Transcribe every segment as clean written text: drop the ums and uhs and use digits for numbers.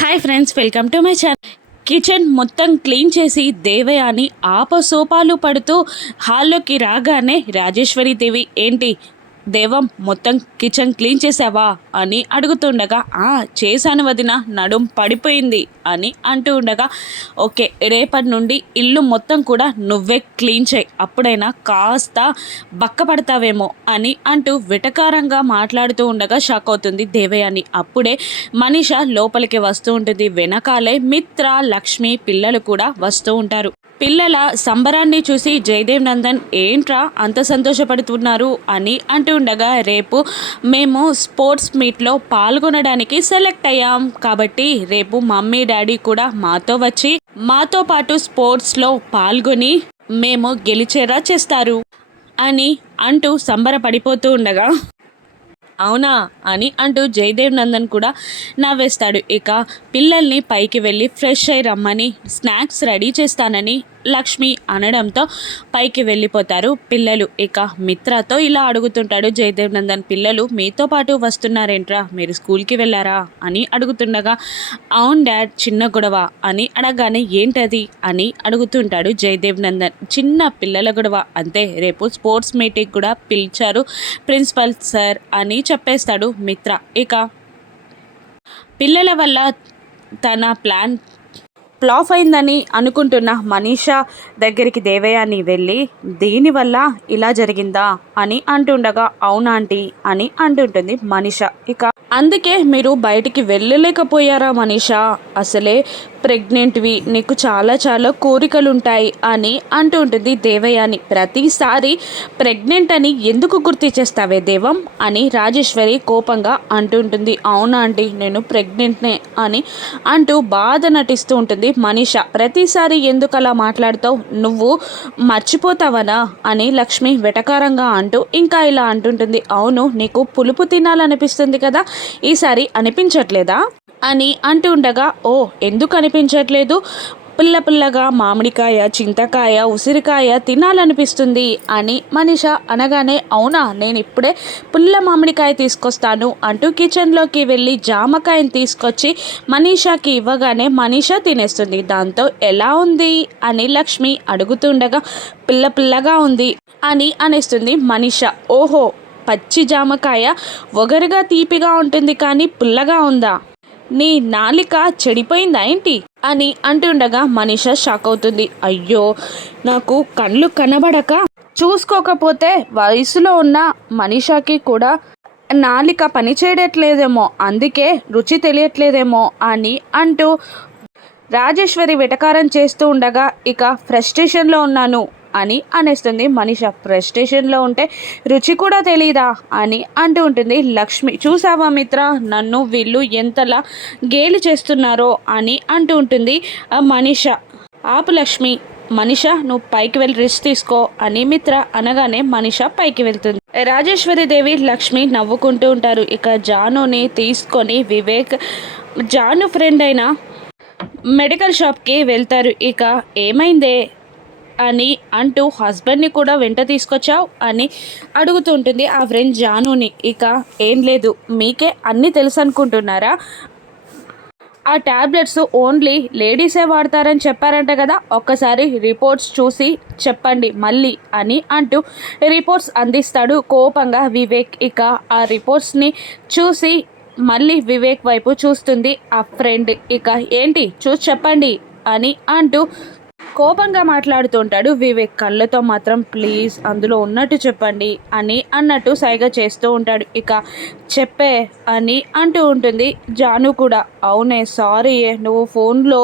Hi friends, welcome to my channel. Kitchen మొత్తం clean చేసి దేవయాని ఆపసోపాలు పడుతూ హాల్లోకి రాగానే రాజేశ్వరి దేవి ఏంటి దేవం మొత్తం కిచెన్ క్లీన్ చేసావా అని అడుగుతుండగా చేశాను వదిన, నడుం పడిపోయింది అని అంటూ ఉండగా ఓకే, రేపటి నుండి ఇల్లు మొత్తం కూడా నువ్వే క్లీన్ చేయి, అప్పుడైనా కాస్త బక్కపడతావేమో అని అంటూ వెటకారంగా మాట్లాడుతూ ఉండగా షాక్ అవుతుంది దేవయాని. అప్పుడే మనీష లోపలికి వస్తూ ఉంటుంది. వెనకాలే మిత్ర, లక్ష్మి పిల్లలు కూడా వస్తూ ఉంటారు. పిల్లల సంబరాన్ని చూసి జయదేవ్ నందన్ ఏంట్రా అంత సంతోషపడుతున్నారు అని అంటూ ఉండగా, రేపు మేము స్పోర్ట్స్ మీట్లో పాల్గొనడానికి సెలెక్ట్ అయ్యాం కాబట్టి రేపు మమ్మీ డాడీ కూడా మాతో పాటు స్పోర్ట్స్లో పాల్గొని మేము గెలిచేలా చేస్తారు అని అంటూ సంబరపడిపోతూ ఉండగా అవునా అని అంటూ జయదేవ్ నందన్ కూడా నవ్వేస్తాడు. ఇక పిల్లల్ని పైకి వెళ్ళి ఫ్రెష్ అయ్యి రమ్మని స్నాక్స్ రెడీ చేస్తానని లక్ష్మి అనడంతో పైకి వెళ్ళిపోతారు పిల్లలు. ఇక మిత్రతో ఇలా అడుగుతుంటాడు జయదేవ్ నందన్, పిల్లలు మీతో పాటు వస్తున్నారేంట్రా, మీరు స్కూల్కి వెళ్ళారా అని అడుగుతుండగా అవును డాడ్, చిన్న గొడవ అని అడగానే ఏంటది అని అడుగుతుంటాడు జయదేవ్ నందన్. చిన్న పిల్లల గొడవ అంతే, రేపు స్పోర్ట్స్ మీటింగ్ కూడా పిలిచారు ప్రిన్సిపల్ సార్ అని చెప్పేస్తాడు మిత్ర. ఇక పిల్లల వల్ల తన ప్లాన్ ఫ్లాప్ అయిందని అనుకుంటున్న మనీషా దగ్గరికి దేవయాని వెళ్ళి దీనివల్ల ఇలా జరిగిందా అని అంటుండగా అవునాంటీ అని అంటుంటుంది మనీషా. ఇక అందుకే మీరు బయటికి వెళ్ళలేకపోయారా మనీషా, అసలే ప్రెగ్నెంట్వి, నీకు చాలా చాలా కోరికలు ఉంటాయి అని అంటూ ఉంటుంది దేవయాని. ప్రతిసారి ప్రెగ్నెంట్ అని ఎందుకు గుర్తు చేస్తావే దేవం అని రాజేశ్వరి కోపంగా అంటుంటుంది. అవునా ఆంటీ, నేను ప్రెగ్నెంట్నే అని అంటూ బాధ నటిస్తూ ఉంటుంది మనీషా. ప్రతిసారి ఎందుకు అలా మాట్లాడుతావు, నువ్వు మర్చిపోతావనా అని లక్ష్మి వెటకారంగా అంటూ ఇంకా ఇలా అంటుంటుంది. అవును, నీకు పులుపు తినాలనిపిస్తుంది కదా, ఈసారి అనిపించట్లేదా అని అంటూ ఉండగా ఓ ఎందుకు అనిపించట్లేదు, పుల్లగా మామిడికాయ, చింతకాయ, ఉసిరికాయ తినాలనిపిస్తుంది అని మనీష అనగానే అవునా, నేను ఇప్పుడే పుల్ల మామిడికాయ తీసుకొస్తాను అంటూ కిచెన్లోకి వెళ్ళి జామకాయని తీసుకొచ్చి మనీషాకి ఇవ్వగానే మనీష తినేస్తుంది. దాంతో ఎలా ఉంది అని లక్ష్మి అడుగుతుండగా పుల్లగా ఉంది అని అనేస్తుంది మనీష. ఓహో, పచ్చి జామకాయ ఒగరుగా తీపిగా ఉంటుంది కానీ పుల్లగా ఉందా, నీ నాలిక చెడిపోయిందా ఏంటి అని అంటుండగా మనీష షాక్ అవుతుంది. అయ్యో, నాకు కళ్ళు కనబడక చూసుకోకపోతే వయసులో ఉన్న మనీషాకి కూడా నాలిక పని చేయట్లేదేమో, అందుకే రుచి తెలియట్లేదేమో అని అంటూ రాజేశ్వరి వెటకారం చేస్తూ ఉండగా ఇక ఫ్రస్ట్రేషన్లో ఉన్నాను అని అనేస్తుంది మనీష. ఫ్రస్ట్రేషన్లో ఉంటే రుచి కూడా తెలీదా అని అంటూ ఉంటుంది లక్ష్మి. చూసావా మిత్ర, నన్ను వీళ్ళు ఎంతలా గేలి చేస్తున్నారో అని అంటూ ఉంటుంది మనీష. ఆపు లక్ష్మి, మనీష నువ్వు పైకి వెళ్ళి రెస్ట్ తీసుకో అని మిత్ర అనగానే మనీష పైకి వెళ్తుంది. రాజేశ్వరి దేవి, లక్ష్మి నవ్వుకుంటూ ఉంటారు. ఇక జానుని తీసుకొని వివేక్ జాను ఫ్రెండ్ అయిన మెడికల్ షాప్కి వెళ్తారు. ఇక ఏమైందే అని అంటూ హస్బెండ్ని కూడా వెంట తీసుకొచ్చావు అని అడుగుతూ ఉంటుంది ఆ ఫ్రెండ్ జానుని. ఇక ఏం లేదు, మీకే అన్నీ తెలుసు అనుకుంటున్నారా, ఆ ట్యాబ్లెట్స్ ఓన్లీ లేడీసే వాడతారని చెప్పారంట కదా, ఒక్కసారి రిపోర్ట్స్ చూసి చెప్పండి మళ్ళీ అని అంటూ రిపోర్ట్స్ అందిస్తాడు కోపంగా వివేక్. ఇక ఆ రిపోర్ట్స్ని చూసి మళ్ళీ వివేక్ వైపు చూస్తుంది ఆ ఫ్రెండ్. ఇక ఏంటి చూసి చెప్పండి అని అంటూ కోపంగా మాట్లాడుతుంటాడు వివేక్. కళ్ళతో మాత్రం ప్లీజ్ అందులో ఉన్నట్టు చెప్పండి అని అన్నట్టు సైగ చేస్తూ ఉంటాడు. ఇక చెప్పే అని అంటూ ఉంటుంది జాను కూడా. అవునే, సారీ, నువ్వు ఫోన్లో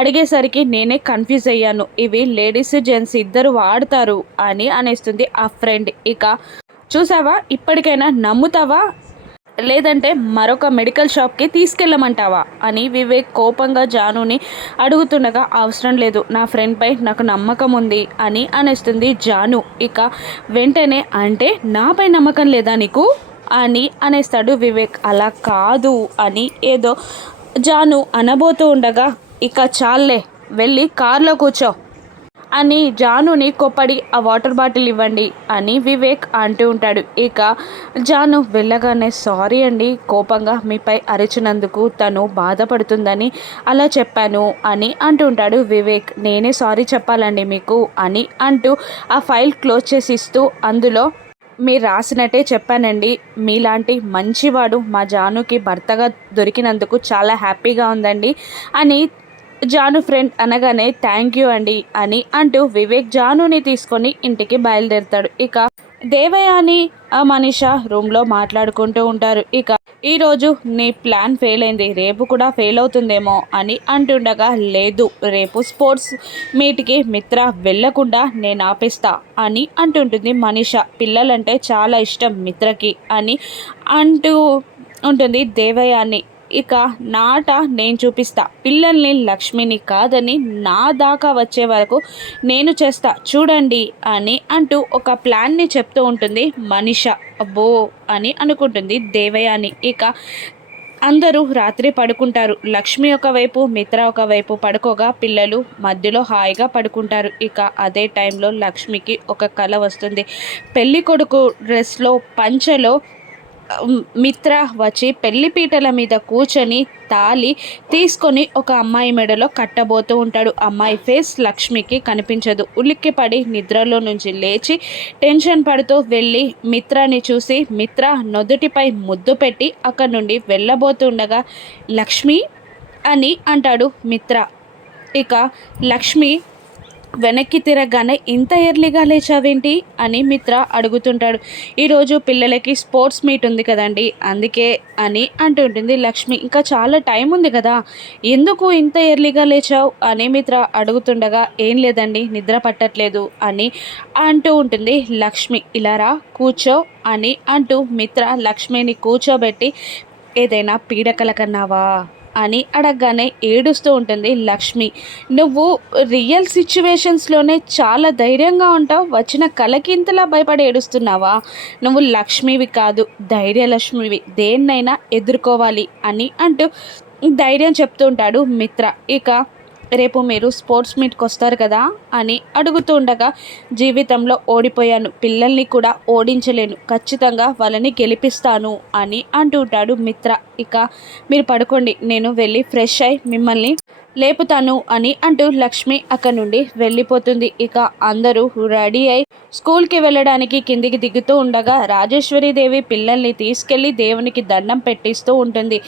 అడిగేసరికి నేనే కన్ఫ్యూజ్ అయ్యాను, ఇవి లేడీస్ జెంట్స్ ఇద్దరు వాడతారు అని అనేస్తుంది ఆ ఫ్రెండ్. ఇక చూసావా, ఇప్పటికైనా నమ్ముతావా లేదంటే మరొక మెడికల్ షాప్కి తీసుకెళ్ళమంటావా అని వివేక్ కోపంగా జానుని అడుగుతుండగా అవసరం లేదు, నా ఫ్రెండ్పై నాకు నమ్మకం ఉంది అని అనేస్తుంది జాను. ఇక వెంటనే అంటే నాపై నమ్మకం లేదా నీకు అని అనేస్తాడు వివేక్. అలా కాదు అని ఏదో జాను అనబోతూ ఉండగా ఇక చాలే, వెళ్ళి కార్లో కూర్చో అని జానుని కొప్పడి ఆ వాటర్ బాటిల్ ఇవ్వండి అని వివేక్ అంటూ ఉంటాడు. ఇక జాను వెళ్ళగానే సారీ అండి, కోపంగా మీపై అరిచినందుకు తను బాధపడుతుందని అలా చెప్పాను అని అంటూ ఉంటాడు వివేక్. నేనే సారీ చెప్పాలండి మీకు అని అంటూ ఆ ఫైల్ క్లోజ్ చేసి ఇస్తూ, అందులో మీరు రాసినట్టే చెప్పానండి, మీలాంటి మంచివాడు మా జానుకి భర్తగా దొరికినందుకు చాలా హ్యాపీగా ఉందండి అని జాను ఫ్రెండ్ అనగానే థ్యాంక్ యూ అండి అని అంటూ వివేక్ జానుని తీసుకొని ఇంటికి బయలుదేరుతాడు. ఇక దేవయాని ఆ మనీష రూమ్లో మాట్లాడుకుంటూ ఉంటారు. ఇక ఈరోజు నీ ప్లాన్ ఫెయిల్ అయింది, రేపు కూడా ఫెయిల్ అవుతుందేమో అని అంటుండగా, లేదు రేపు స్పోర్ట్స్ మీట్కి మిత్ర వెళ్ళకుండా నేను ఆపిస్తా అని అంటుంటుంది మనీష. పిల్లలంటే చాలా ఇష్టం మిత్రకి అని అంటూ ఉంటుంది దేవయాని. ఇక నాట నేను చూపిస్తా, పిల్లల్ని లక్ష్మిని కాదని నా దాకా వచ్చే వరకు నేను చేస్తా చూడండి అని అంటూ ఒక ప్లాన్ని చెప్తూ ఉంటుంది మనీష. అబ్బో అని అనుకుంటుంది దేవయాని. ఇక అందరూ రాత్రి పడుకుంటారు. లక్ష్మి ఒకవైపు మిత్ర ఒకవైపు పడుకోగా పిల్లలు మధ్యలో హాయిగా పడుకుంటారు. ఇక అదే టైంలో లక్ష్మికి ఒక కల వస్తుంది. పెళ్ళి కొడుకు డ్రెస్లో పంచలో మిత్ర వచ్చి పెళ్లిపీటల మీద కూర్చొని తాళి తీసుకొని ఒక అమ్మాయి మెడలో కట్టబోతూ ఉంటాడు. అమ్మాయి ఫేస్ లక్ష్మికి కనిపించదు. ఉలిక్కిపడి నిద్రలో నుంచి లేచి టెన్షన్ పడుతూ వెళ్ళి మిత్రాని చూసి మిత్ర నొదుటిపై ముద్దు పెట్టి అక్కడి నుండి వెళ్ళబోతుండగా లక్ష్మి అని అంటాడు మిత్ర. ఇక లక్ష్మి వెనక్కి తిరగగానే ఇంత ఎర్లీగా లేచావేంటి అని మిత్ర అడుగుతుంటాడు. ఈరోజు పిల్లలకి స్పోర్ట్స్ మీట్ ఉంది కదండి అందుకే అని అంటుంటుంది లక్ష్మి. ఇంకా చాలా టైం ఉంది కదా, ఎందుకు ఇంత ఎర్లీగా లేచావు అని మిత్ర అడుగుతుండగా, ఏం లేదండి నిద్ర పట్టట్లేదు అని అంటూ ఉంటుంది లక్ష్మి. ఇలారా కూర్చో అని అంటూ మిత్ర లక్ష్మిని కూర్చోబెట్టి, ఏదైనా పీడకల కన్నావా అని అడగగానే ఏడుస్తూ ఉంటుంది లక్ష్మి. నువ్వు రియల్ సిచ్యువేషన్స్లోనే చాలా ధైర్యంగా ఉంటావు, వచ్చిన కలకి ఇంతలా భయపడి ఏడుస్తున్నావా? నువ్వు లక్ష్మివి కాదు, ధైర్యలక్ష్మివి, దేన్నైనా ఎదుర్కోవాలి అని అంటూ ధైర్యం చెప్తూ ఉంటాడు మిత్ర. ఇక రేపు మీరు స్పోర్ట్స్ మీట్కి వస్తారు కదా అని అడుగుతూ ఉండగా, జీవితంలో ఓడిపోయాను, పిల్లల్ని కూడా ఓడించలేను, ఖచ్చితంగా వాళ్ళని గెలిపిస్తాను అని అంటూ ఉంటాడు మిత్ర. ఇక మీరు పడుకోండి, నేను వెళ్ళి ఫ్రెష్ అయి మిమ్మల్ని లేపుతాను అని అంటూ లక్ష్మి అక్కడి నుండి వెళ్ళిపోతుంది. ఇక అందరూ రెడీ అయి స్కూల్కి వెళ్ళడానికి కిందికి దిగుతూ ఉండగా రాజేశ్వరీదేవి పిల్లల్ని తీసుకెళ్ళి దేవునికి దండం పెట్టిస్తూ ఉంటుంది.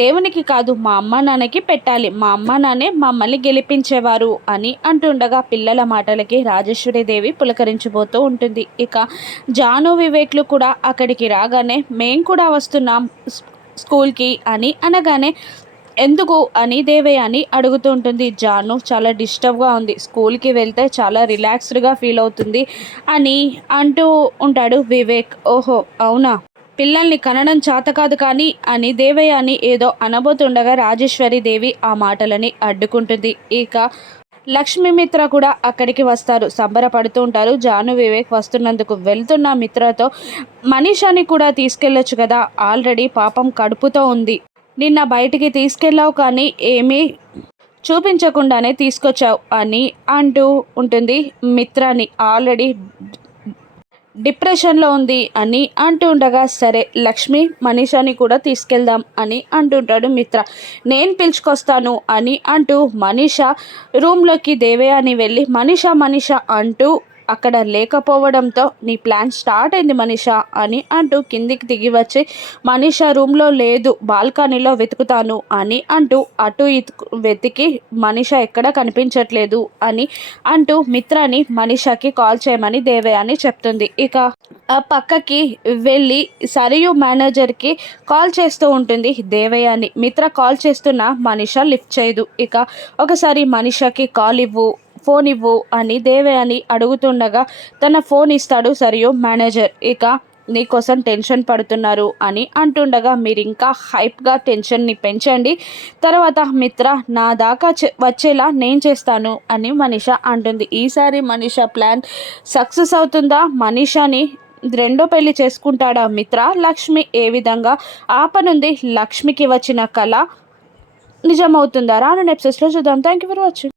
దేవునికి కాదు మా అమ్మ నాన్నకి పెట్టాలి, మా అమ్మ నాన్నే మమ్మల్ని గెలిపించేవారు అని అంటుండగా పిల్లల మాటలకి రాజేశ్వరీదేవి పులకరించిపోతూ ఉంటుంది. ఇక జాను వివేక్లు కూడా అక్కడికి రాగానే మేం కూడా వస్తున్నాం స్కూల్కి అని అనగానే, ఎందుకు అని దేవయాని అడుగుతూ ఉంటుంది. జాను చాలా డిస్టర్బ్గా ఉంది, స్కూల్కి వెళ్తే చాలా రిలాక్స్డ్గా ఫీల్ అవుతుంది అని అంటూ ఉంటాడు వివేక్. ఓహో అవునా, పిల్లల్ని కనడం చేత కాదు కానీ అని దేవయాని ఏదో అనబోతుండగా రాజేశ్వరి దేవి ఆ మాటలని అడ్డుకుంటుంది. ఇక లక్ష్మీమిత్ర కూడా అక్కడికి వస్తారు, సంబరపడుతూ ఉంటారు. జాను వివేక్ వస్తున్నందుకు. వెళ్తున్న మిత్రతో, మనీషాని కూడా తీసుకెళ్ళొచ్చు కదా, ఆల్రెడీ పాపం కడుపుతో ఉంది, నిన్న బయటికి తీసుకెళ్ళావు కానీ ఏమీ చూపించకుండానే తీసుకొచ్చావు అని అంటూ ఉంటుంది మిత్రాని. ఆల్రెడీ డిప్రెషన్లో ఉంది అని అంటూ ఉండగా, సరే లక్ష్మి మనీషాని కూడా తీసుకెళ్దాం అని అంటుంటాడు మిత్ర. నేను పిలుచుకొస్తాను అని అంటూ మనీష రూమ్లోకి దేవయాని వెళ్ళి మనీష అంటూ అక్కడ లేకపోవడంతో నీ ప్లాన్ స్టార్ట్ అయింది మనీషా అని అంటూ కిందికి దిగి వచ్చి, మనీషా రూమ్లో లేదు, బాల్కనీలో వెతుకుతాను అని అంటూ అటు వెతికి మనీషా ఎక్కడా కనిపించట్లేదు అని అంటూ మిత్రాని మనీషాకి కాల్ చేయమని దేవయాని చెప్తుంది. ఇక ఆ పక్కకి వెళ్ళి సరియు మేనేజర్కి కాల్ చేస్తూ ఉంటుంది దేవయాని. మిత్ర కాల్ చేస్తున్న మనీషా లిఫ్ట్ చేయదు. ఇక ఒకసారి మనీషాకి కాల్ ఇవ్వు, ఫోన్ ఇవ్వు అని దేవయాని అడుగుతుండగా తన ఫోన్ ఇస్తాడు సరియు మేనేజర్. ఇక నీకోసం టెన్షన్ పడుతున్నారు అని అంటుండగా, మీరు ఇంకా హైప్గా టెన్షన్ని పెంచండి, తర్వాత మిత్ర నా దాకా వచ్చేలా నేను చేస్తాను అని మనీషా అంటుంది. ఈసారి మనీషా ప్లాన్ సక్సెస్ అవుతుందా? మనీషాని రెండో పెళ్లి చేసుకుంటాడా మిత్ర? లక్ష్మి ఏ విధంగా ఆపనుంది? లక్ష్మికి వచ్చిన కళ నిజమవుతుందా? రాను ఎపిసోడ్స్లో చూద్దాం. Thank you for watching.